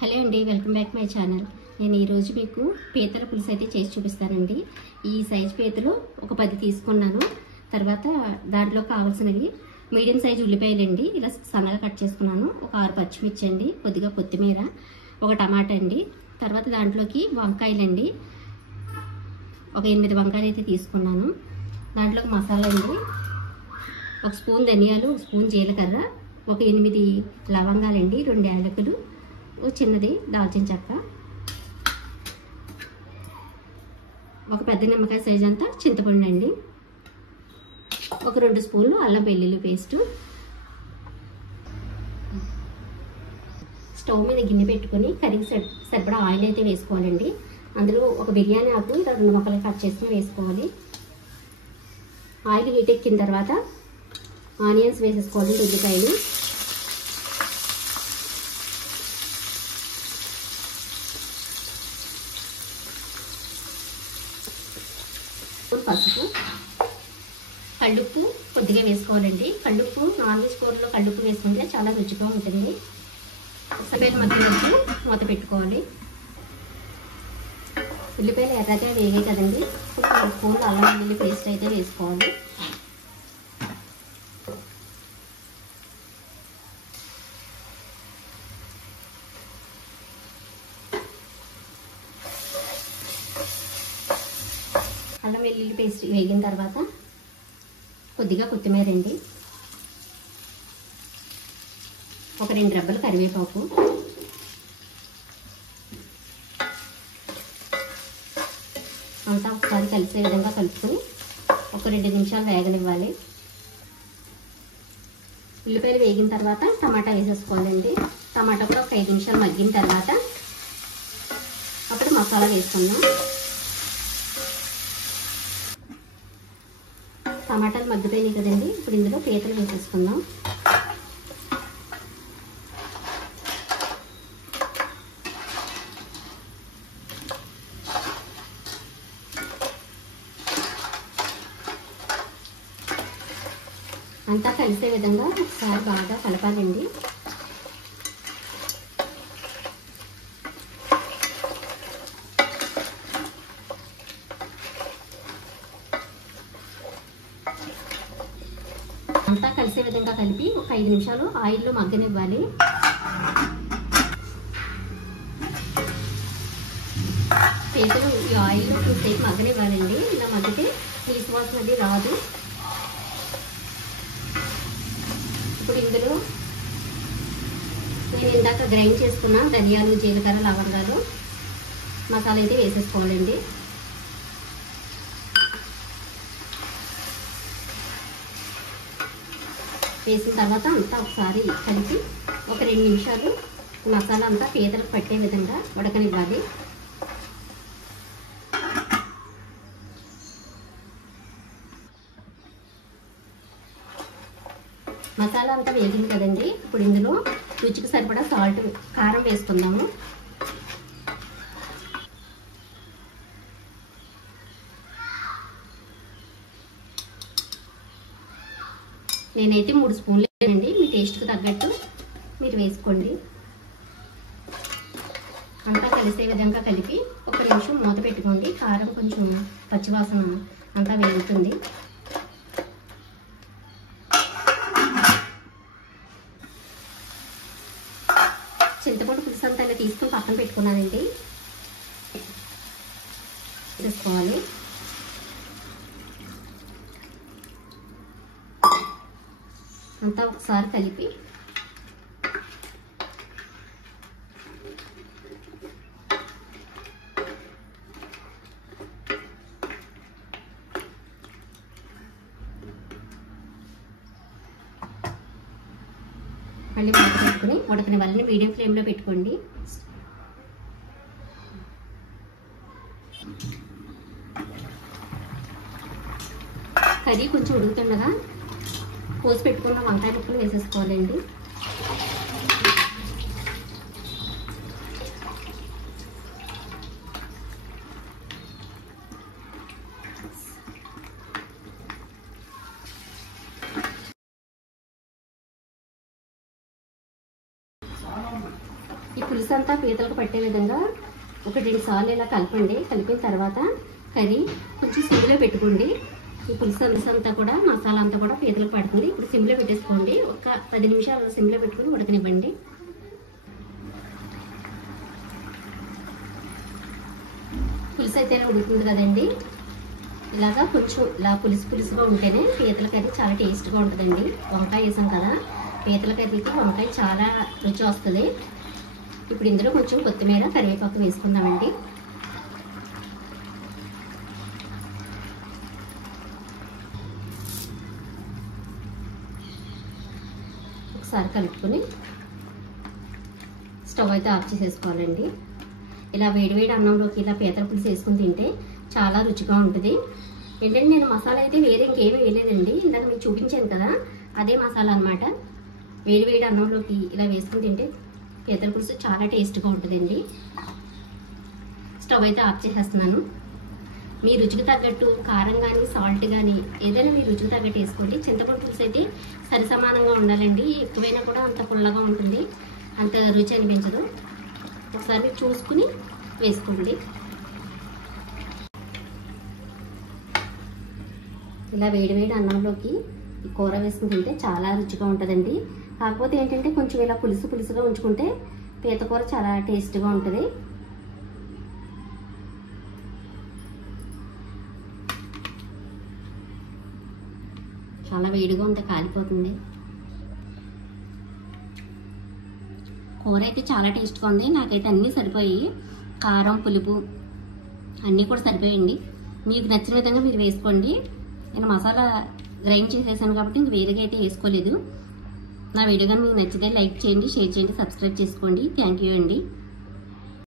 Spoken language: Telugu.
హలో అండి, వెల్కమ్ బ్యాక్ మై ఛానల్. నేను ఈరోజు మీకు పీతల పులుసు అయితే చేసి చూపిస్తానండి. ఈ సైజు పీతలు ఒక 10 తీసుకున్నాను. తర్వాత దాంట్లో కావాల్సినవి మీడియం సైజు ఉల్లిపాయలండి, ఇలా సన్నగా కట్ చేసుకున్నాను. ఒక 6 పచ్చిమిర్చి అండి, కొద్దిగా కొత్తిమీర, ఒక టమాటా అండి. తర్వాత దాంట్లోకి వంకాయలండి, ఒక 8 వంకాయలు అయితే తీసుకున్నాను. దాంట్లోకి మసాలా అండి, 1 స్పూన్ ధనియాలు, 1 స్పూన్ జీలకర్ర, ఒక 8 లవంగాలండి, 2 యాలకులు, చిన్నది దాల్చిన చెక్క, ఒక పెద్ద నిమ్మకాయ సైజ్ అంతా చింతపండు అండి, ఒక 2 స్పూన్లు అల్లం వెల్లుల్లి పేస్ట్. స్టవ్ మీద గిన్నె పెట్టుకొని కర్రీకి సరిపడా ఆయిల్ అయితే వేసుకోవాలండి. అందులో ఒక బిర్యానీ ఆకు ఇలా 2 ముక్కలు కట్ చేసుకుని వేసుకోవాలి. ఆయిల్ హీట్ ఎక్కిన తర్వాత ఆనియన్స్ వేసేసుకోవాలి, ఉల్లిపాయలు, పసుపు, కళ్ళుప్పు కొద్దిగా వేసుకోవాలండి. కళ్ళుప్పు నాన్ వెజ్ కూరలో కళ్ళుప్పు వేసుకుంటే చాలా రుచిగా ఉంటుంది. ఉల్లిపాయల మధ్యలో మూత పెట్టుకోవాలి. ఉల్లిపాయలు ఎర్రగా వేగే కదండి, 2 స్పూన్లు అల్లం వెల్లుల్లి పేస్ట్ అయితే వేసుకోవాలి. అల్లం వెల్లుల్లి పేస్ట్ వేగిన తర్వాత కొద్దిగా కొత్తిమీర అండి, ఒక 2 రెబ్బలు కరివేపాకు, అంతా ఒకసారి కలిసే విధంగా కలుపుకొని ఒక 2 నిమిషాలు వేగనివ్వాలి. ఉల్లిపాయలు వేగిన తర్వాత టమాటా వేసేసుకోవాలండి. టమాటా కూడా ఒక 5 నిమిషాలు మగ్గిన తర్వాత అప్పుడు మసాలా వేసుకుందాం. టమాటాలు మగ్గిపోయినాయి కదండి, ఇప్పుడు ఇందులో పీతలు వేసేసుకుందాం. అంతా కలిసే విధంగా ఒకసారి బాగా కలపాలండి. అంతా కలిసే విధంగా కలిపి ఒక 5 నిమిషాలు ఆయిల్లో మగ్గనివ్వాలి. పీతలు ఈ ఆయిల్లో కొంచెంసేపు మగ్గనివ్వాలండి. ఇలా మగ్గితే నీసు వాసన అది రాదు. ఇప్పుడు ఇందులో నేను ఇందాక గ్రైండ్ చేసుకున్న ధనియాలు, జీలకర్ర, లవంగాలు, మసాలా అయితే వేసేసుకోవాలండి. వేసిన తర్వాత అంతా ఒకసారి కలిపి ఒక 2 నిమిషాలు మసాలా అంతా పీతలకు పట్టే విధంగా ఉడకనివ్వాలి. మసాలా అంతా వేగింది కదండి, ఇప్పుడు ఇందులో రుచికి సరిపడా సాల్ట్, కారం వేసుకుందాము. నేనైతే 3 స్పూన్లు అండి, మీ టేస్ట్కి తగ్గట్టు మీరు వేసుకోండి. అంతా కలిసే విధంగా కలిపి ఒక నిమిషం మూత పెట్టుకోండి. కారం కొంచెం పచ్చివాసన అంతా వేగుతుంది. చింతపండు పులుసు అంతా తీసుకుని పక్కన పెట్టుకున్నానండి, వేసుకోవాలి. అంతా ఒకసారి కలిపి మళ్ళీ మూత పెట్టుకుని ఉడకని వాళ్ళని మీడియం ఫ్లేమ్లో పెట్టుకోండి. కర్రీ కొంచెం ఉడుకుతుండగా కోసి పెట్టుకున్న వంకాయ ముక్కలు వేసేసుకోవాలండి. ఈ పులుసు అంతా పీతలకు పట్టే విధంగా 1-2 సార్లు ఇలా కలపండి. కలిపిన తర్వాత కర్రీ కొంచెం సిమ్లో పెట్టుకోండి. ఈ పులుసు అంతా కూడా మసాలా అంతా కూడా పీతలకు పడుతుంది. ఇప్పుడు సిమ్లో పెట్టేసుకోండి. ఒక 10 నిమిషాలు సిమ్లో పెట్టుకుని ఉడకనివ్వండి. పులుసు అయితే ఉడుకుతుంది కదండి. ఇలాగా కొంచెం ఇలా పులుసుగా ఉంటేనే పీతల కర్రీ చాలా టేస్ట్గా ఉంటుందండి. వంకాయ వేసాం కదా, పీతల కర్రీకి వంకాయ చాలా రుచి వస్తుంది. ఇప్పుడు ఇందులో కొంచెం కొత్తిమీర కరివేపాకు వేసుకుందామండి. ఒకసారి కలుపుకొని స్టవ్ అయితే ఆఫ్ చేసేసుకోవాలండి. ఇలా వేడివేడి అన్నంలోకి ఇలా పీతల పులుసు వేసుకుని తింటే చాలా రుచిగా ఉంటుంది. ఏంటంటే నేను మసాలా అయితే వేరే ఇంకేమీ వేయలేదండి. ఇందాక మీకు చూపించాను కదా, అదే మసాలా అనమాట. వేడివేడి అన్నంలోకి ఇలా వేసుకుని తింటే పీతల పులుసు చాలా టేస్ట్గా ఉంటుందండి. స్టవ్ అయితే ఆఫ్ చేసేస్తున్నాను. మీ రుచికి తగ్గట్టు కారం కానీ సాల్ట్ కానీ ఏదైనా మీ రుచికి తగ్గట్టు వేసుకోండి. చింతపండు పులుసు అయితే సరిసమానంగా ఉండాలండి. ఎక్కువైనా కూడా అంత పుల్లగా ఉంటుంది, అంత రుచి అనిపించదు. ఒకసారి మీరు చూసుకుని వేసుకోండి. ఇలా వేడివేడి అన్నంలోకి ఈ కూర వేసుకుని తింటే చాలా రుచిగా ఉంటుందండి. కాకపోతే ఏంటంటే కొంచెం ఇలా పులుసుగా ఉంచుకుంటే పీత కూర చాలా టేస్ట్గా ఉంటుంది. చాలా వేడిగా ఉంటే కాలిపోతుంది. కూర అయితే చాలా టేస్ట్గా ఉంది. నాకైతే అన్నీ సరిపోయి, కారం పులుపు అన్నీ కూడా సరిపోయండి. మీకు నచ్చిన విధంగా మీరు వేసుకోండి. నేను మసాలా గ్రైండ్ చేసేసాను కాబట్టి ఇంక వేరేగా అయితే వేసుకోలేదు. నా వీడియో కానీ మీకు నచ్చితే లైక్ చేయండి, షేర్ చేయండి, సబ్స్క్రైబ్ చేసుకోండి. థ్యాంక్ యూ అండి.